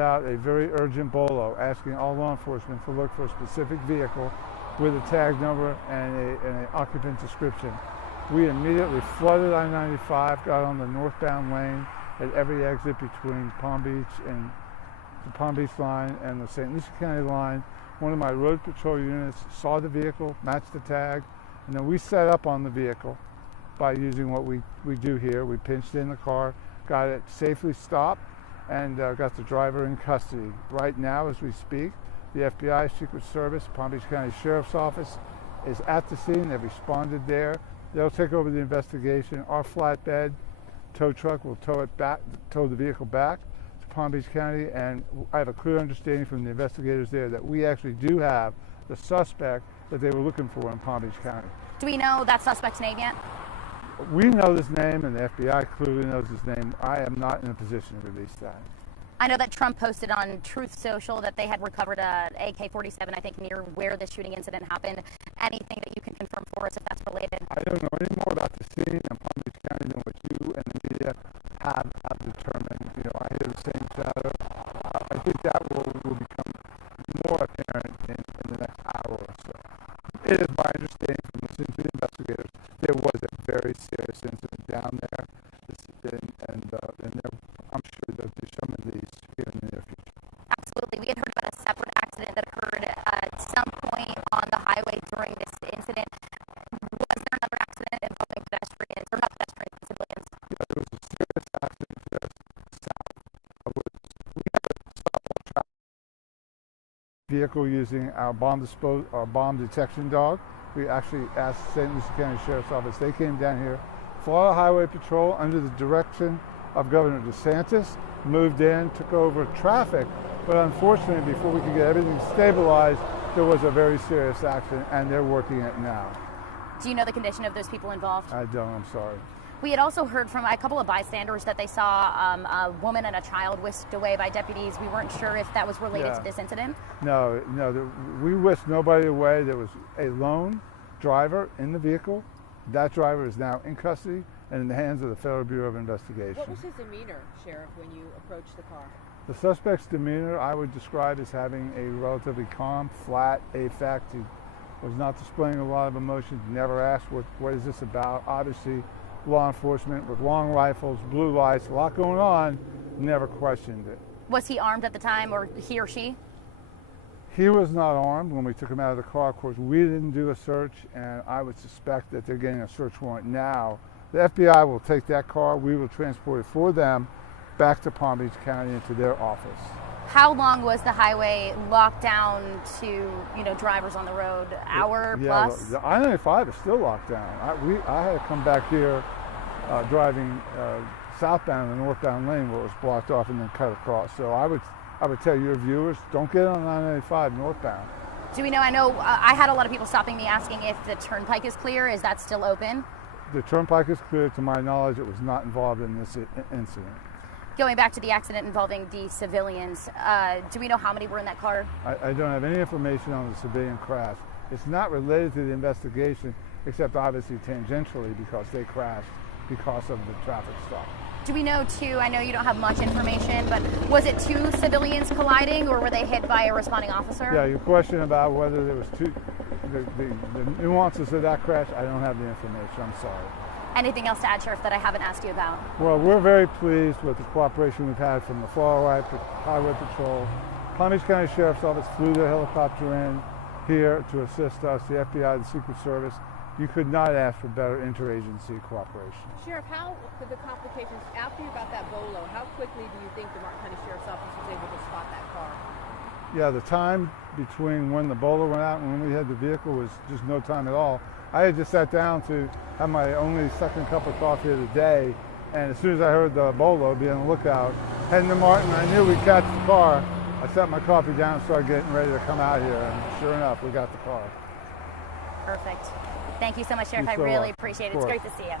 out a very urgent bolo asking all law enforcement to look for a specific vehicle with a tag number and an occupant description. We immediately flooded I-95, got on the northbound lane at every exit between Palm Beach and the Palm Beach line and the St. Lucie County line. One of my road patrol units saw the vehicle, matched the tag, and then we set up on the vehicle by using what we do here. We pinched in the car, got it safely stopped, and got the driver in custody. Right now, as we speak, the FBI, Secret Service, Palm Beach County Sheriff's Office is at the scene. They've responded there. They'll take over the investigation. Our flatbed tow truck will tow the vehicle back to Palm Beach County, and I have a clear understanding from the investigators there that we actually do have the suspect that they were looking for in Palm Beach County. Do we know that suspect's name yet? We know his name, and the FBI clearly knows his name. I am not in a position to release that. I know that Trump posted on Truth Social that they had recovered a AK-47, I think, near where the shooting incident happened. Anything that you can confirm for us if that's related? I don't know any more about the scene in Palm Beach County than what you and the media have determined. You know, I hear the same chatter. I think that will become more apparent in the next hour or so. It is my understanding from listening to the investigators, there was a very serious incident down there, and I'm sure they'll determine these here in the near future. Absolutely. We had heard about a separate accident that occurred at some point on the highway during this incident. Was there another accident involving pedestrians, or not pedestrians, but civilians? Yeah, there was a serious accident just south of Woods. We had to stop all traffic. Vehicle using our bomb detection dog. We actually asked St. Lucie County Sheriff's Office. They came down here. Florida Highway Patrol, under the direction of Governor DeSantis, moved in, took over traffic, but unfortunately, before we could get everything stabilized, there was a very serious accident, and they're working it now. Do you know the condition of those people involved? I don't, I'm sorry. We had also heard from a couple of bystanders that they saw a woman and a child whisked away by deputies. We weren't sure if that was related to this incident. No, we whisked nobody away. There was a lone driver in the vehicle. That driver is now in custody and in the hands of the Federal Bureau of Investigation. What was his demeanor, Sheriff, when you approached the car? The suspect's demeanor I would describe as having a relatively calm, flat affect. He was not displaying a lot of emotion, never asked what is this about. Obviously, law enforcement with long rifles, blue lights, a lot going on, never questioned it. Was he armed at the time, or he or she? He was not armed when we took him out of the car. Of course, we didn't do a search, and I would suspect that they're getting a search warrant now. The FBI will take that car. We will transport it for them back to Palm Beach County into their office. How long was the highway locked down to, drivers on the road? Hour plus? The I-95 is still locked down. I had to come back here driving southbound and northbound lane where it was blocked off and then cut across. So I would tell your viewers, don't get on I-95 northbound. Do we know? I had a lot of people stopping me asking if the turnpike is clear. Is that still open? The turnpike is clear. To my knowledge, it was not involved in this incident. Going back to the accident involving the civilians, do we know how many were in that car? I don't have any information on the civilian crash. It's not related to the investigation, except obviously tangentially because they crashed because of the traffic stop. Do we know, too, I know you don't have much information, but was it two civilians colliding, or were they hit by a responding officer? Yeah, your question about whether there was the nuances of that crash, I don't have the information. I'm sorry. Anything else to add, Sheriff, that I haven't asked you about? Well, we're very pleased with the cooperation we've had from the Florida Highway Patrol. Palm Beach County Sheriff's Office flew their helicopter in here to assist us, the FBI, the Secret Service. You could not ask for better interagency cooperation. Sheriff, how could the complications, after you got that bolo, how quickly do you think the Martin County Sheriff's Office was able to spot that car? Yeah, the time between when the bolo went out and when we had the vehicle was just no time at all. I had just sat down to have my only second cup of coffee of the day, and as soon as I heard the bolo, be on the lookout, heading to Martin, I knew we'd catch the car. I set my coffee down and started getting ready to come out here, and sure enough, we got the car. Perfect. Thank you so much, Sheriff. I really appreciate it. It's great to see you.